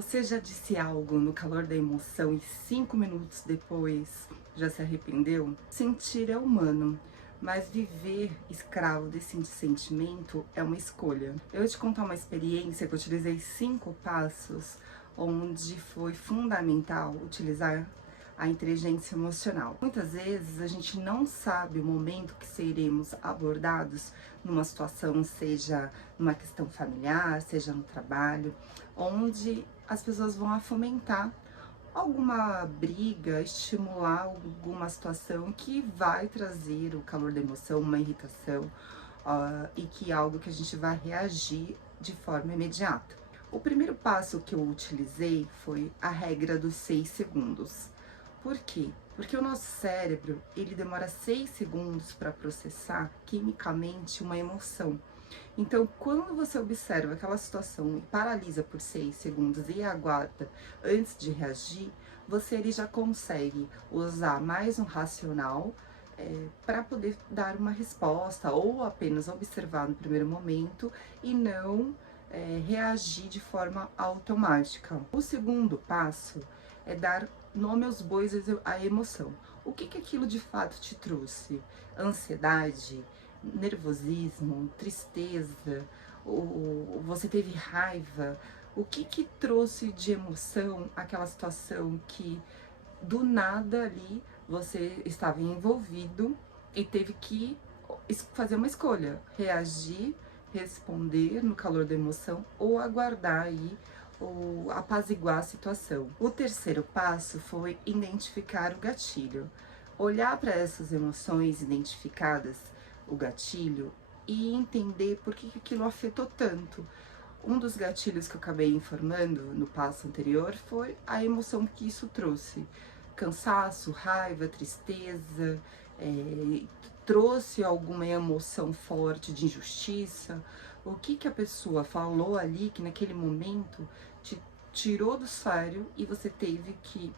Você já disse algo no calor da emoção e 5 minutos depois já se arrependeu? Sentir é humano, mas viver escravo desse sentimento é uma escolha. Eu vou te contar uma experiência que eu utilizei 5 passos, onde foi fundamental utilizar a inteligência emocional. Muitas vezes a gente não sabe o momento que seremos abordados numa situação, seja numa questão familiar, seja no trabalho, onde as pessoas vão fomentar alguma briga, estimular alguma situação que vai trazer o calor da emoção, uma irritação, e que é algo que a gente vai reagir de forma imediata. O primeiro passo que eu utilizei foi a regra dos 6 segundos. Por quê? Porque o nosso cérebro, ele demora 6 segundos para processar quimicamente uma emoção. Então, quando você observa aquela situação e paralisa por 6 segundos e aguarda antes de reagir, você ele já consegue usar mais um racional para poder dar uma resposta ou apenas observar no primeiro momento e não reagir de forma automática. O segundo passo é dar nome aos bois à emoção. O que aquilo de fato te trouxe? Ansiedade, nervosismo, tristeza, ou você teve raiva? O que trouxe de emoção aquela situação que do nada ali você estava envolvido e teve que fazer uma escolha, reagir, responder no calor da emoção ou aguardar aí ou apaziguar a situação. O terceiro passo foi identificar o gatilho. Olhar para essas emoções identificadas, o gatilho, e entender por que aquilo afetou tanto. Um dos gatilhos que eu acabei informando no passo anterior foi a emoção que isso trouxe. Cansaço, raiva, tristeza, trouxe alguma emoção forte de injustiça. O que a pessoa falou ali que naquele momento te tirou do sério e você teve que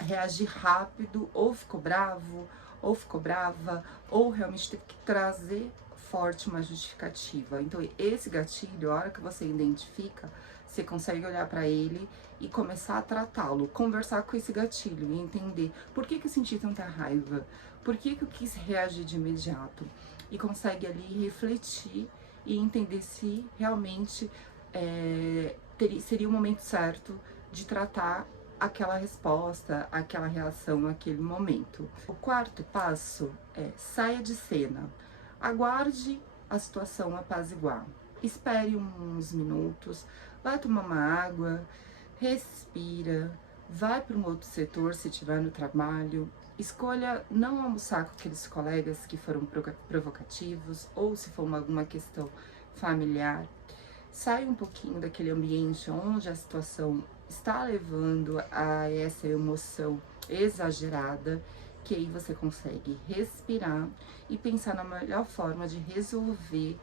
reagir rápido, ou ficou bravo, ou ficou brava, ou realmente teve que trazer forte uma justificativa. Então, esse gatilho, a hora que você identifica, você consegue olhar para ele e começar a tratá-lo, conversar com esse gatilho e entender por que eu senti tanta raiva, por que eu quis reagir de imediato, e consegue ali refletir e entender se realmente seria o momento certo de tratar aquela resposta, aquela reação naquele momento. O quarto passo é saia de cena. Aguarde a situação apaziguar. Espere uns minutos, vai tomar uma água, respira, vai para um outro setor se estiver no trabalho. Escolha não almoçar com aqueles colegas que foram provocativos ou se for alguma questão familiar. Sai um pouquinho daquele ambiente onde a situação está levando a essa emoção exagerada, que aí você consegue respirar e pensar na melhor forma de resolver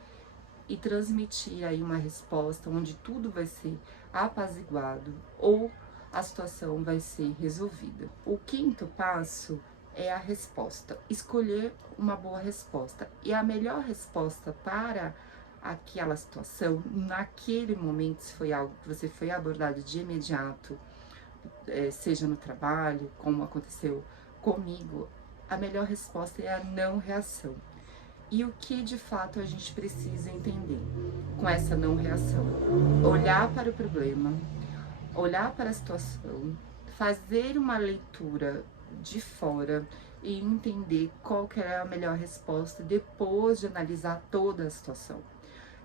e transmitir aí uma resposta onde tudo vai ser apaziguado ou a situação vai ser resolvida. O quinto passo é a resposta. Escolher uma boa resposta. E a melhor resposta para aquela situação, naquele momento, se foi algo que você foi abordado de imediato, seja no trabalho, como aconteceu comigo, a melhor resposta é a não reação. E o que de fato a gente precisa entender com essa não reação? Olhar para o problema, olhar para a situação, fazer uma leitura de fora e entender qual que é a melhor resposta depois de analisar toda a situação.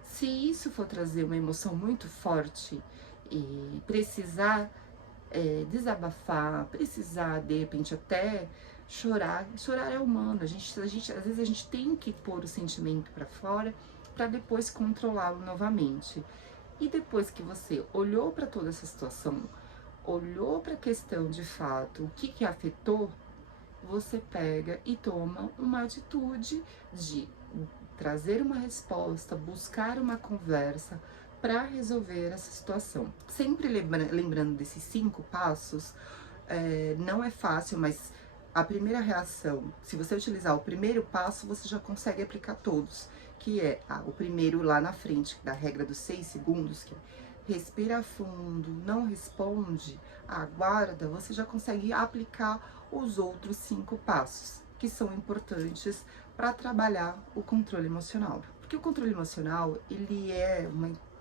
Se isso for trazer uma emoção muito forte e precisar desabafar, precisar de repente até chorar é humano, às vezes a gente tem que pôr o sentimento para fora para depois controlá-lo novamente. E depois que você olhou para toda essa situação, olhou para a questão de fato, o que afetou, você pega e toma uma atitude de trazer uma resposta, buscar uma conversa para resolver essa situação. Sempre lembrando desses 5 passos, não é fácil, mas a primeira reação, se você utilizar o primeiro passo, você já consegue aplicar todos, que é o primeiro lá na frente, da regra dos 6 segundos, que é respira fundo, não responde, aguarda, você já consegue aplicar os outros 5 passos que são importantes para trabalhar o controle emocional. Porque o controle emocional, ele é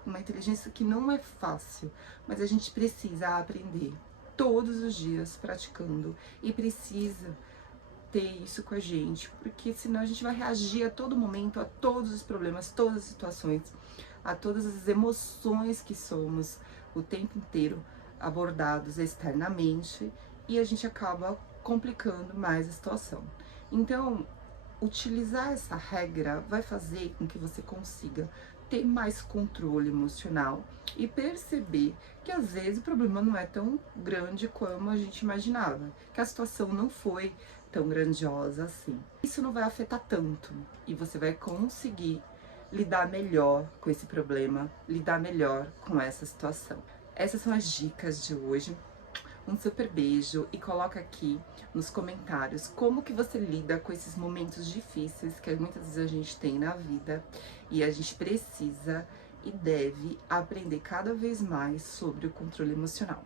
uma inteligência que não é fácil, mas a gente precisa aprender todos os dias praticando e precisa ter isso com a gente, porque senão a gente vai reagir a todo momento, a todos os problemas, todas as situações, a todas as emoções que somos o tempo inteiro abordados externamente e a gente acaba complicando mais a situação. Então, utilizar essa regra vai fazer com que você consiga ter mais controle emocional e perceber que às vezes o problema não é tão grande como a gente imaginava, que a situação não foi tão grandiosa assim. Isso não vai afetar tanto e você vai conseguir lidar melhor com esse problema, lidar melhor com essa situação. Essas são as dicas de hoje. Um super beijo e coloca aqui nos comentários como que você lida com esses momentos difíceis que muitas vezes a gente tem na vida e a gente precisa e deve aprender cada vez mais sobre o controle emocional.